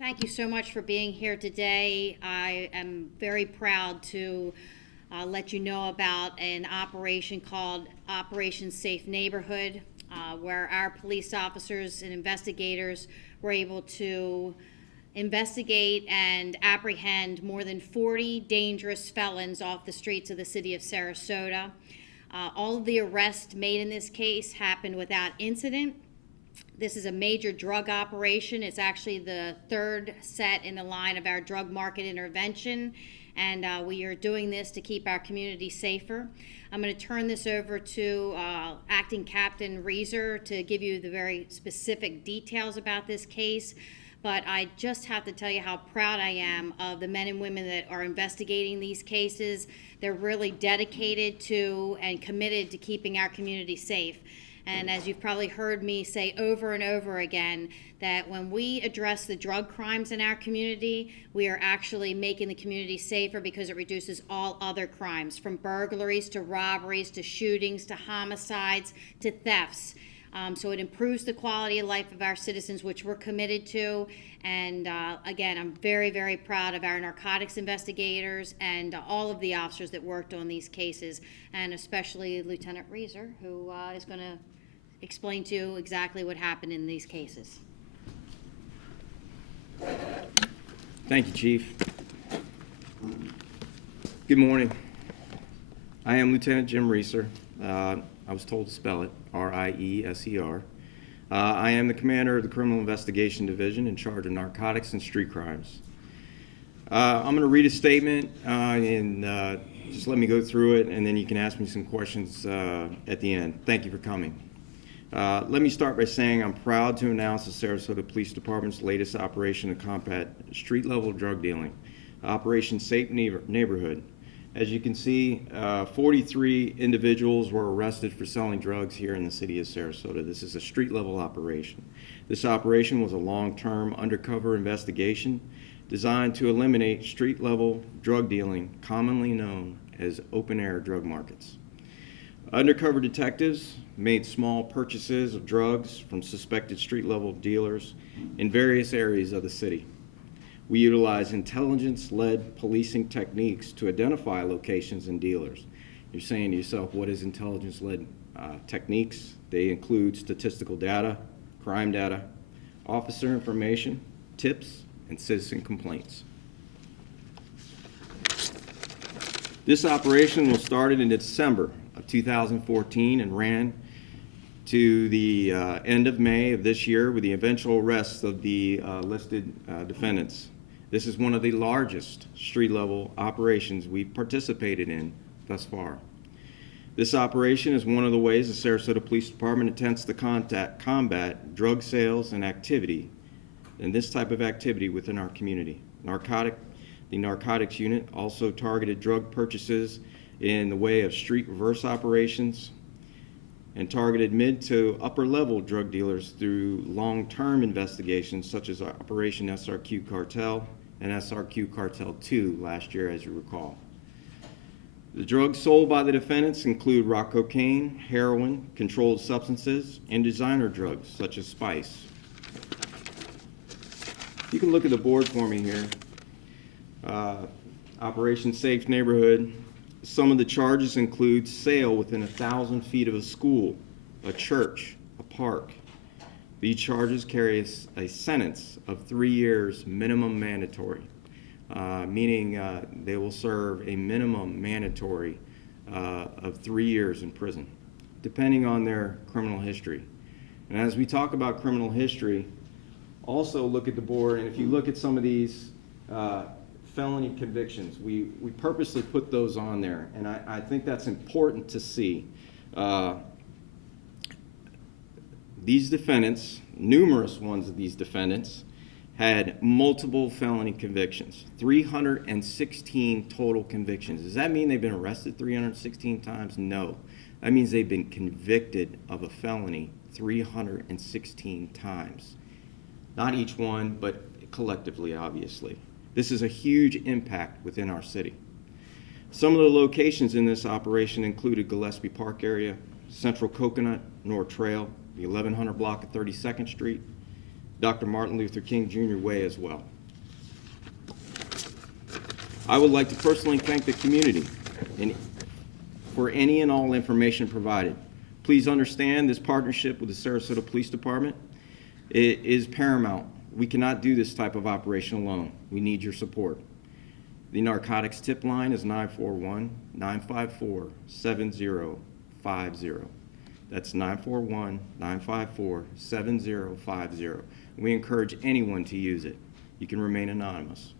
Thank you so much for being here today. I am very proud to let you know about an operation called Operation Safe Neighborhood, where our police officers and investigators were able to investigate and apprehend more than 40 dangerous felons off the streets of the city of Sarasota. All of the arrests made in this case happened without incident. This is a major drug operation. It's actually the third set in the line of our drug market intervention, and we are doing this to keep our community safer. I'm going to turn this over to Acting Captain Rieser to give you the very specific details about this case. But I just have to tell you how proud I am of the men and women that are investigating these cases. They're really dedicated to and committed to keeping our community safe. And as you've probably heard me say over and over again, that when we address the drug crimes in our community, we are actually making the community safer because it reduces all other crimes, from burglaries to robberies to shootings to homicides to thefts. So it improves the quality of life of our citizens, which we're committed to. And again, I'm very, very proud of our narcotics investigators and all of the officers that worked on these cases, and especially Lieutenant Rieser, who is going to explain to you exactly what happened in these cases. Thank you, Chief. Good morning. I am Lieutenant Jim Rieser. I was told to spell it, R-I-E-S-E-R. I am the commander of the Criminal Investigation Division in charge of narcotics and street crimes. I'm going to read a statement and just let me go through it, and then you can ask me some questions at the end. Thank you for coming. Let me start by saying I'm proud to announce the Sarasota Police Department's latest operation to combat street-level drug dealing, Operation Safe Neighborhood. As you can see, 43 individuals were arrested for selling drugs here in the city of Sarasota. This is a street-level operation. This operation was a long-term undercover investigation designed to eliminate street-level drug dealing, commonly known as open-air drug markets. Undercover detectives made small purchases of drugs from suspected street-level dealers in various areas of the city. We utilize intelligence-led policing techniques to identify locations and dealers. You're saying to yourself, what is intelligence-led techniques? They include statistical data, crime data, officer information, tips, and citizen complaints. This operation was started in December of 2014 and ran to the end of May of this year with the eventual arrest of the listed defendants. This is one of the largest street-level operations we've participated in thus far. This operation is one of the ways the Sarasota Police Department attempts to combat drug sales and activity, and this type of activity within our community. The narcotics unit also targeted drug purchases in the way of street reverse operations and targeted mid to upper level drug dealers through long-term investigations such as Operation SRQ Cartel and SRQ Cartel 2 last year, as you recall. The drugs sold by the defendants include rock cocaine, heroin, controlled substances, and designer drugs such as spice. You can look at the board for me here. Operation Safe Neighborhood. Some of the charges include sale within 1,000 feet of a school, a church, a park. These charges carry a sentence of 3 years minimum mandatory, meaning they will serve a minimum mandatory of 3 years in prison, depending on their criminal history. And as we talk about criminal history, also look at the board, and if you look at some of these felony convictions, we purposely put those on there, and I think that's important to see. These defendants, numerous ones of these defendants, had multiple felony convictions, 316 total convictions. Does that mean they've been arrested 316 times? No. That means they've been convicted of a felony 316 times. Not each one, but collectively, obviously. This is a huge impact within our city. Some of the locations in this operation included Gillespie Park area, Central Coconut, North Trail, the 1100 block of 32nd Street, Dr. Martin Luther King Jr. way as well. I would like to personally thank the community for any and all information provided. Please understand this partnership with the Sarasota Police Department is paramount. We cannot do this type of operation alone. We need your support. The narcotics tip line is 941-954-7050. That's 941-954-7050. We encourage anyone to use it. You can remain anonymous.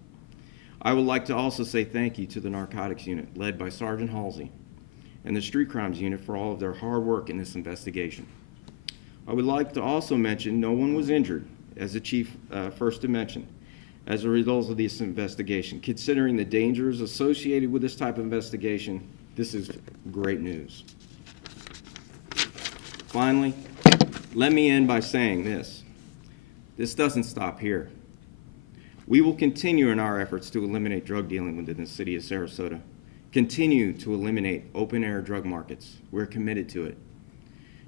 I would like to also say thank you to the Narcotics Unit, led by Sergeant Halsey, and the Street Crimes Unit for all of their hard work in this investigation. I would like to also mention no one was injured, as the Chief first mentioned, as a result of this investigation. Considering the dangers associated with this type of investigation, this is great news. Finally, let me end by saying this. This doesn't stop here. We will continue in our efforts to eliminate drug dealing within the city of Sarasota, continue to eliminate open-air drug markets. We're committed to it.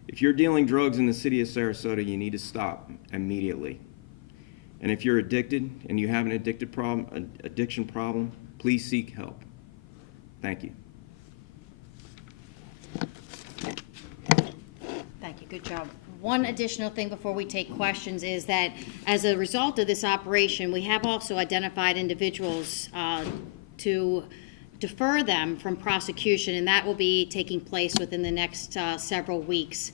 If you're dealing drugs in the city of Sarasota, you need to stop immediately. And if you're addicted and you have an addiction problem, please seek help. Thank you. Thank you, good job. One additional thing before we take questions is that as a result of this operation, we have also identified individuals to defer them from prosecution, and that will be taking place within the next several weeks.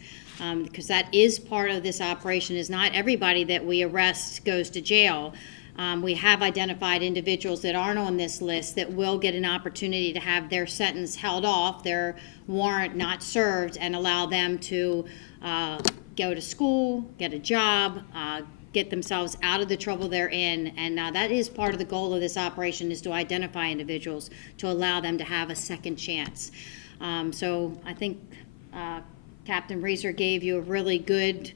Because that is part of this operation. Is not everybody that we arrest goes to jail. We have identified individuals that aren't on this list that will get an opportunity to have their sentence held off, their warrant not served, and allow them to go to school, get a job, get themselves out of the trouble they're in. And that is part of the goal of this operation, is to identify individuals to allow them to have a second chance. So I think Captain Rieser gave you a really good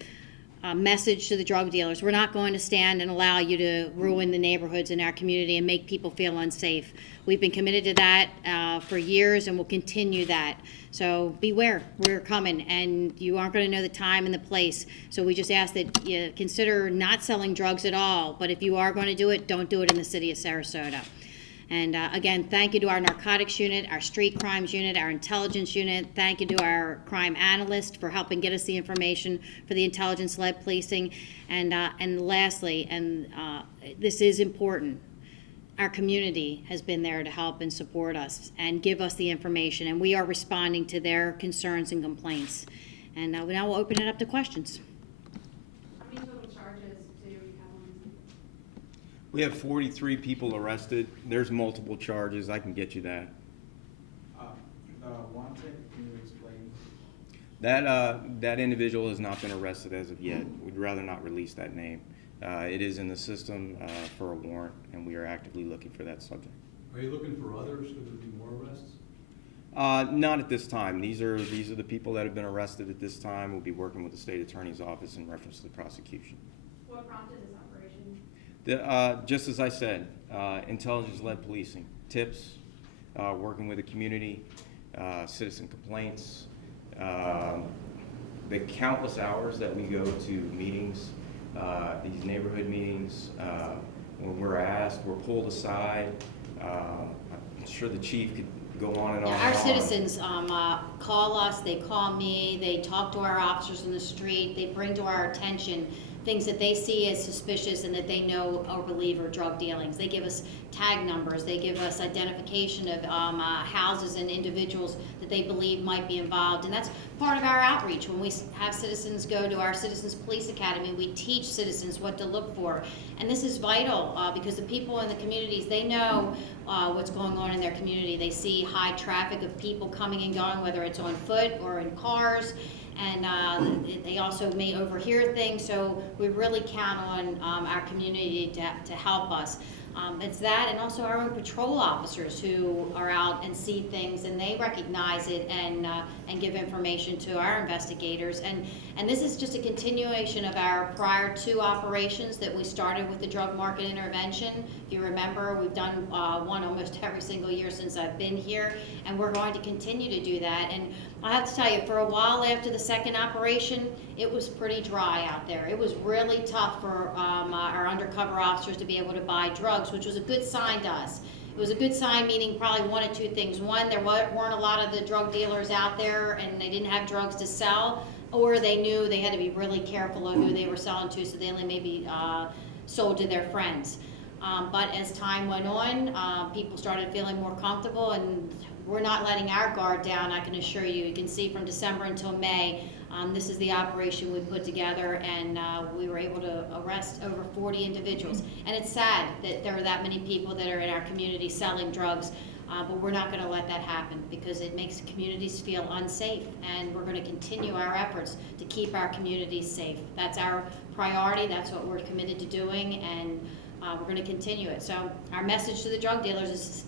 message to the drug dealers. We're not going to stand and allow you to ruin the neighborhoods in our community and make people feel unsafe. We've been committed to that for years, and we'll continue that. So beware, we're coming, and you aren't going to know the time and the place. So we just ask that you consider not selling drugs at all, but if you are going to do it, don't do it in the city of Sarasota. And again, thank you to our narcotics unit, our street crimes unit, our intelligence unit. Thank you to our crime analyst for helping get us the information for the intelligence-led policing. And lastly, this is important, our community has been there to help and support us and give us the information, and we are responding to their concerns and complaints. And now we'll open it up to questions. How many total charges do you have on? We have 43 people arrested. There's multiple charges. I can get you that. Wanted, can you explain? That individual has not been arrested as of yet. We'd rather not release that name. It is in the system for a warrant, and we are actively looking for that subject. Are you looking for others? Could there be more arrests? Not at this time. These are the people that have been arrested at this time. We'll be working with the state attorney's office in reference to the prosecution. What prompted this operation? Just as I said, intelligence-led policing, tips, working with the community, citizen complaints, the countless hours that we go to meetings, these neighborhood meetings, when we're asked, we're pulled aside. I'm sure the chief could go on and on. Yeah, our citizens call us, they call me, they talk to our officers in the street, they bring to our attention things that they see as suspicious and that they know or believe are drug dealings. They give us tag numbers, they give us identification of houses and individuals that they believe might be involved, and that's part of our outreach. When we have citizens go to our Citizens Police Academy, we teach citizens what to look for, and this is vital because the people in the communities, they know what's going on in their community. They see high traffic of people coming and going, whether it's on foot or in cars, and they also may overhear things, so we really count on our community to help us. It's that, and also our own patrol officers who are out and see things, and they recognize it and give information to our investigators. And this is just a continuation of our prior two operations that we started with the drug market intervention. If you remember, we've done one almost every single year since I've been here, and we're going to continue to do that. And I have to tell you, for a while after the second operation, it was pretty dry out there. It was really tough for our undercover officers to be able to buy drugs, which was a good sign to us. It was a good sign, meaning probably one of two things. One, there weren't a lot of the drug dealers out there and they didn't have drugs to sell, or they knew they had to be really careful of who they were selling to, so they only maybe sold to their friends. But as time went on, people started feeling more comfortable, and we're not letting our guard down, I can assure you. You can see from December until May, this is the operation we put together, and we were able to arrest over 40 individuals. And it's sad that there are that many people that are in our community selling drugs, but we're not going to let that happen because it makes communities feel unsafe, and we're going to continue our efforts to keep our communities safe. That's our priority, that's what we're committed to doing, and we're going to continue it. So our message to the drug dealers is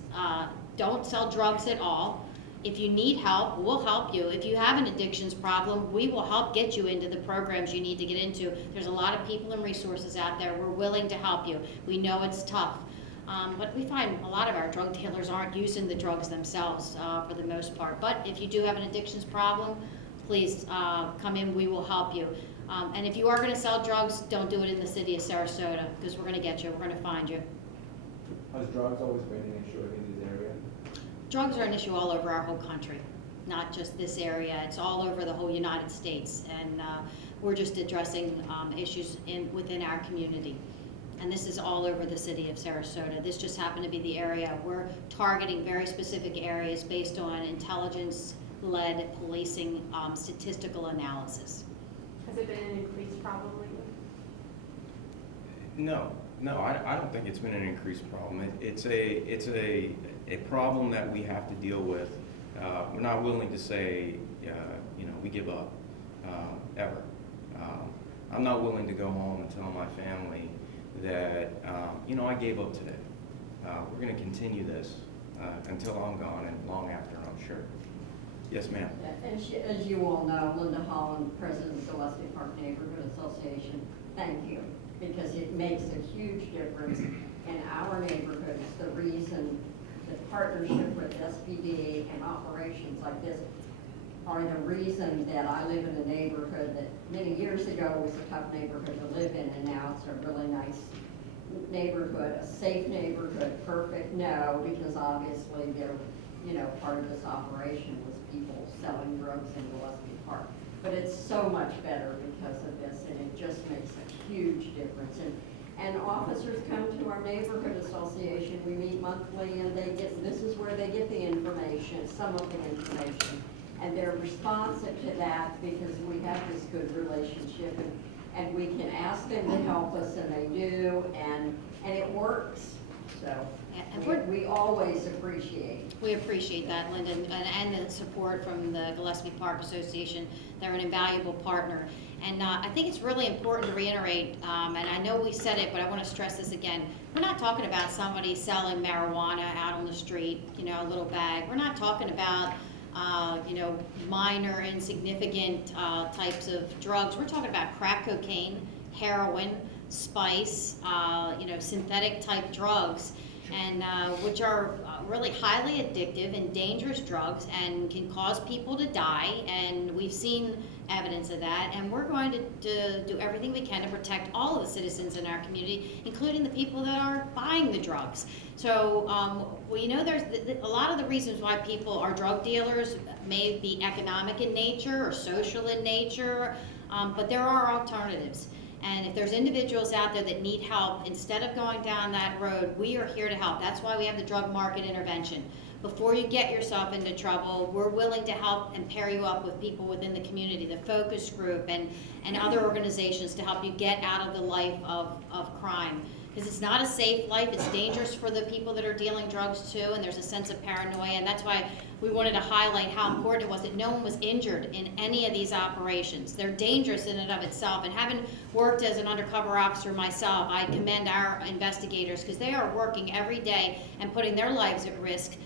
don't sell drugs at all. If you need help, we'll help you. If you have an addictions problem, we will help get you into the programs you need to get into. There's a lot of people and resources out there. We're willing to help you. We know it's tough. But we find a lot of our drug dealers aren't using the drugs themselves for the most part. But if you do have an addictions problem, please come in, we will help you. And if you are going to sell drugs, don't do it in the city of Sarasota, because we're going to get you, we're going to find you. Has drugs always been an issue in this area? Drugs are an issue all over our whole country, not just this area. It's all over the whole United States, and we're just addressing issues within our community. And this is all over the city of Sarasota. This just happened to be the area. We're targeting very specific areas based on intelligence-led policing statistical analysis. Has it been an increased problem lately? No, I don't think it's been an increased problem. It's a problem that we have to deal with. We're not willing to say, we give up, ever. I'm not willing to go home and tell my family that, I gave up today. We're going to continue this until I'm gone and long after, I'm sure. Yes, ma'am. As you all know, Linda Holland, President of the Gillespie Park Neighborhood Association, thank you, because it makes a huge difference in our neighborhood. It's the reason the partnership with SPD and operations like this are the reason that I live in a neighborhood that many years ago was a tough neighborhood to live in, and now it's a really nice neighborhood, a safe neighborhood. Perfect? No, because obviously they're, part of this operation was people selling drugs in Gillespie Park. But it's so much better because of this, and it just makes a huge difference. And officers come to our neighborhood association. We meet monthly, and this is where they get the information, some of the information. And they're responsive to that because we have this good relationship, and we can ask them to help us, and they do, and it works. So we always appreciate. We appreciate that, Linda, and the support from the Gillespie Park Association. They're an invaluable partner. And I think it's really important to reiterate, and I know we said it, but I want to stress this again. We're not talking about somebody selling marijuana out on the street, a little bag. We're not talking about minor, insignificant types of drugs. We're talking about crack cocaine, heroin, spice, synthetic type drugs, and which are really highly addictive and dangerous drugs and can cause people to die. And we've seen evidence of that, and we're going to do everything we can to protect all of the citizens in our community, including the people that are buying the drugs. So we know there's a lot of the reasons why people are drug dealers may be economic in nature or social in nature, but there are alternatives. And if there's individuals out there that need help, instead of going down that road, we are here to help. That's why we have the drug market intervention. Before you get yourself into trouble, we're willing to help and pair you up with people within the community, the focus group and other organizations to help you get out of the life of crime. Because it's not a safe life, it's dangerous for the people that are dealing drugs too, and there's a sense of paranoia, and that's why we wanted to highlight how important it was that no one was injured in any of these operations. They're dangerous in and of itself, and having worked as an undercover officer myself, I commend our investigators because they are working every day and putting their lives at risk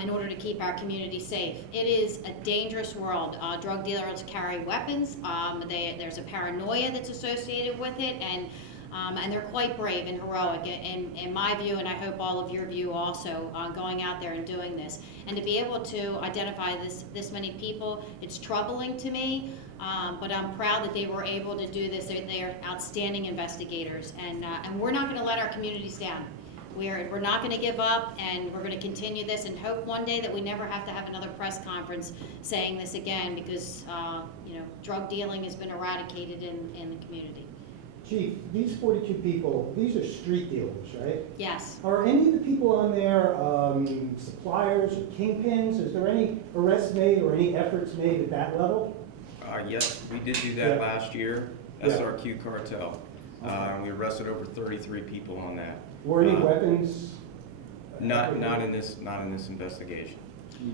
in order to keep our community safe. It is a dangerous world. Drug dealers carry weapons. There's a paranoia that's associated with it, and And they're quite brave and heroic in my view, and I hope all of your view also, going out there and doing this. And to be able to identify this many people, it's troubling to me, but I'm proud that they were able to do this. They are outstanding investigators, and we're not going to let our communities down. We're not going to give up, and we're going to continue this and hope one day that we never have to have another press conference saying this again, because drug dealing has been eradicated in the community. Chief, these 42 people, these are street dealers, right? Yes. Are any of the people on there suppliers or kingpins? Is there any arrests made or any efforts made at that level? Yes, we did do that Yeah. last year, Yeah. SRQ cartel. And we arrested over 33 people on that. Were any Uh, weapons? Not in this investigation.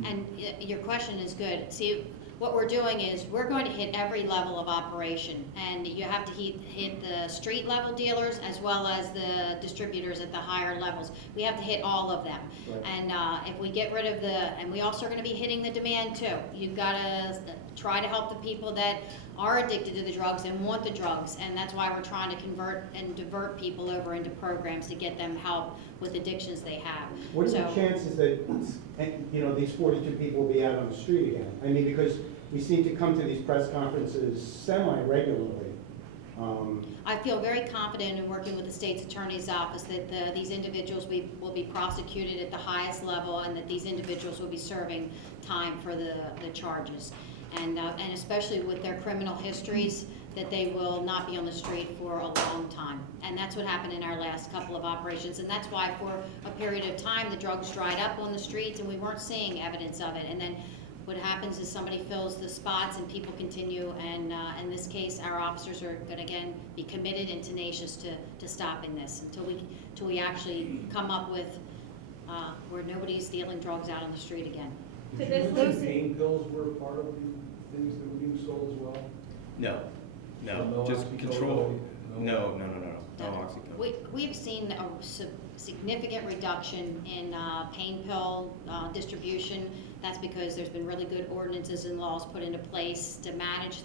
And your question is good. See, what we're doing is we're going to hit every level of operation, and you have to hit the street level dealers as well as the distributors at the higher levels. We have to hit all of them. Right. And if we get rid of and we also are going to be hitting the demand too. You've got to try to help the people that are addicted to the drugs and want the drugs, and that's why we're trying to convert and divert people over into programs to get them help with addictions they have. What are So- the chances that, these 42 people will be out on the street again? I mean, because we seem to come to these press conferences semi-regularly. I feel very confident in working with the state's attorney's office that these individuals will be prosecuted at the highest level, and that these individuals will be serving time for the charges. And especially with their criminal histories, that they will not be on the street for a long time. And that's what happened in our last couple of operations, and that's why for a period of time the drugs dried up on the streets and we weren't seeing evidence of it. And then what happens is somebody fills the spots and people continue, and in this case our officers are going to again be committed and tenacious to stopping this until we actually come up with where nobody's dealing drugs out on the street again. So Did this you mention was- pain pills were part of the things that were being sold as well? No, So no just oxycodone, control. no- No oxycodone. We've seen a significant reduction in pain pill distribution. That's because there's been really good ordinances and laws put into place to manage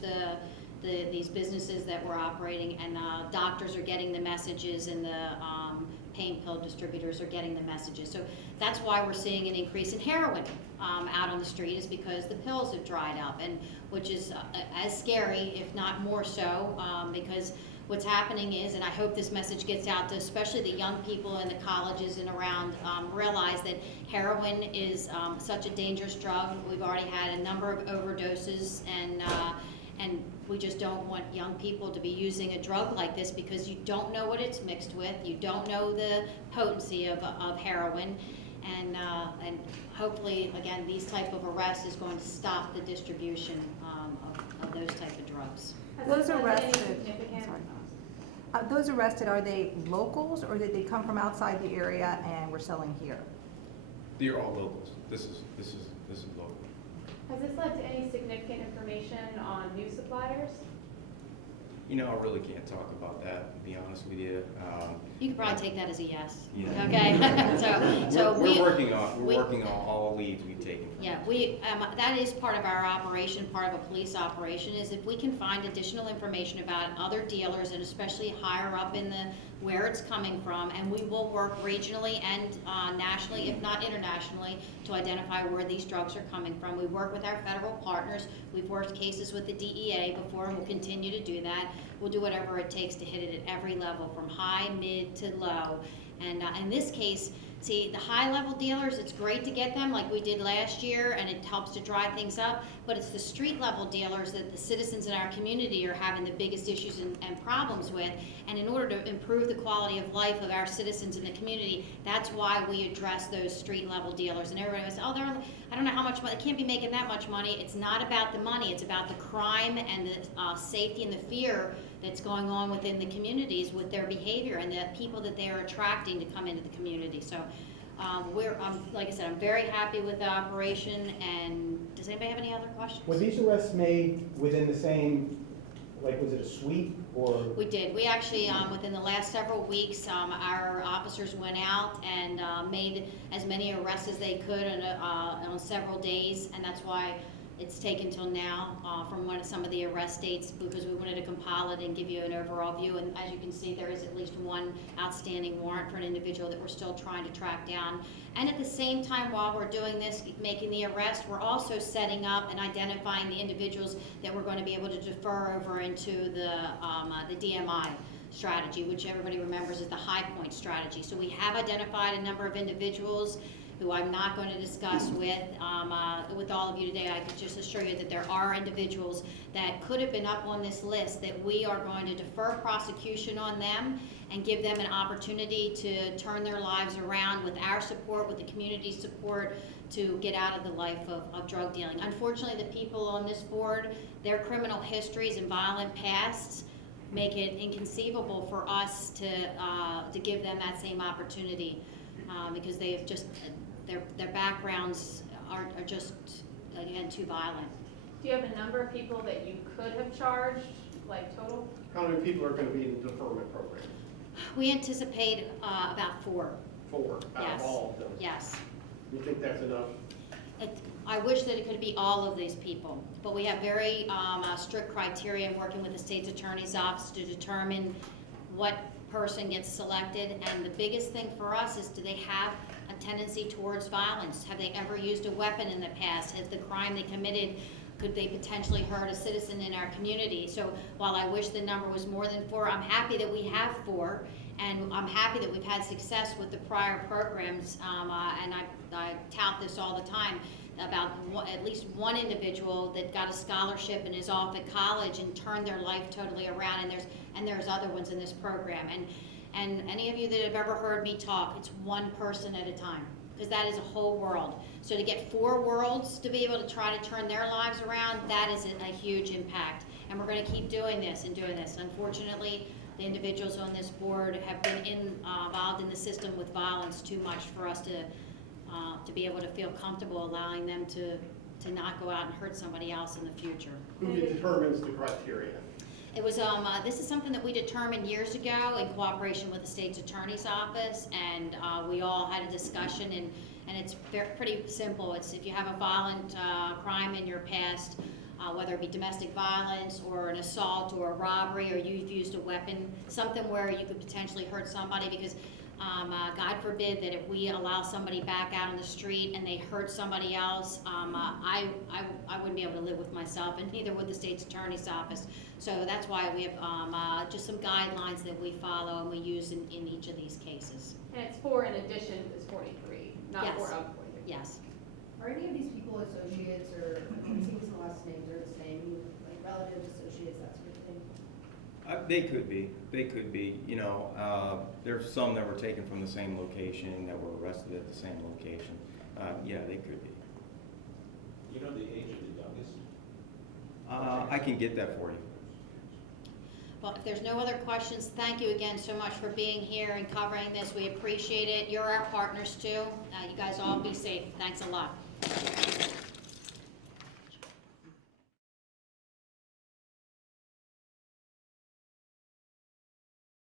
these businesses that we're operating, and doctors are getting the messages, and the pain pill distributors are getting the messages. So that's why we're seeing an increase in heroin out on the street, is because the pills have dried up, and which is as scary, if not more so, because what's happening is, and I hope this message gets out to especially the young people in the colleges and around, realize that heroin is such a dangerous drug. We've already had a number of overdoses, and we just don't want young people to be using a drug like this, because you don't know what it's mixed with, you don't know the potency of heroin, and hopefully, again, these type of arrests is going to stop the distribution of those type of drugs. Has Those this led to any arrested- significant- sorry. Those arrested, are they locals, or did they come from outside the area and were selling here? They're all locals. This is local. Has this led to any significant information on new suppliers? I really can't talk about that, to be honest with you. You could probably take that as a yes. Yeah. Okay. so We're working on all leads we've taken. Yeah, that is part of our operation, part of a police operation, is if we can find additional information about other dealers, and especially higher up in where it's coming from, and we will work regionally and nationally, if not internationally, to identify where these drugs are coming from. We work with our federal partners. We've worked cases with the DEA before, and we'll continue to do that. We'll do whatever it takes to hit it at every level, from high, mid, to low. And in this case, see, the high-level dealers, it's great to get them like we did last year, and it helps to dry things up, but it's the street-level dealers that the citizens in our community are having the biggest issues and problems with. And in order to improve the quality of life of our citizens in the community, that's why we address those street-level dealers. And everybody goes, oh, I don't know how much money, they can't be making that much money. It's not about the money, it's about the crime and the safety and the fear that's going on within the communities with their behavior and the people that they are attracting to come into the community. So like I said, I'm very happy with the operation. And does anybody have any other questions? Were these arrests made within the same, was it a sweep, or? We did. We actually, within the last several weeks, our officers went out and made as many arrests as they could on several days, and that's why it's taken till now from some of the arrest dates because we wanted to compile it and give you an overall view. And as you can see, there is at least one outstanding warrant for an individual that we're still trying to track down. And at the same time, while we're doing this, making the arrest, we're also setting up and identifying the individuals that we're going to be able to defer over into the DMI strategy, which everybody remembers is the high point strategy. So we have identified a number of individuals who I'm not going to discuss with all of you today. I can just assure you that there are individuals that could have been up on this list that we are going to defer prosecution on them and give them an opportunity to turn their lives around with our support, with the community support, to get out of the life of drug dealing. Unfortunately, the people on this board, their criminal histories and violent pasts make it inconceivable for us to give them that same opportunity because they have just their backgrounds are just again too violent. Do you have a number of people that you could have charged, like total? How many people are going to be in the deferment program? We anticipate about 4. 4 out Yes. of all of them. Yes. You think that's enough? I wish that it could be all of these people, but we have very strict criteria in working with the state's attorney's office to determine what person gets selected. And the biggest thing for us is, do they have a tendency towards violence? Have they ever used a weapon in the past? Has the crime they committed, could they potentially hurt a citizen in our community? So while I wish the number was more than 4, I'm happy that we have 4. And I'm happy that we've had success with the prior programs, and I tout this all the time about at least one individual that got a scholarship and is off at college and turned their life totally around, and there's other ones in this program. And any of you that have ever heard me talk, it's one person at a time, because that is a whole world. So to get 4 worlds to be able to try to turn their lives around, that is a huge impact. And we're going to keep doing this and doing this. Unfortunately, the individuals on this board have been involved in the system with violence too much for us to be able to feel comfortable allowing them to not go out and hurt somebody else in the future. Who determines the criteria? It was this is something that we determined years ago in cooperation with the state's attorney's office, and we all had a discussion, and it's pretty simple. It's if you have a violent crime in your past, whether it be domestic violence or an assault or a robbery, or you've used a weapon, something where you could potentially hurt somebody, because God forbid that if we allow somebody back out on the street and they hurt somebody else, I wouldn't be able to live with myself, and neither would the state's attorney's office. So that's why we have just some guidelines that we follow and we use in each of these cases. And it's 4 in addition to this 43, not Yes. 4 of 43. Yes. Are any of these people associates, or it seems the last names are the same, like relatives, associates, that sort of thing? They could be. They could be. You know, there's some that were taken from the same location that were arrested at the same location. Yeah, they could be. You know the age of the youngest? I can get that for you. Well, if there's no other questions, thank you again so much for being here and covering this. We appreciate it. You're our partners too. You guys all be safe. Thanks a lot.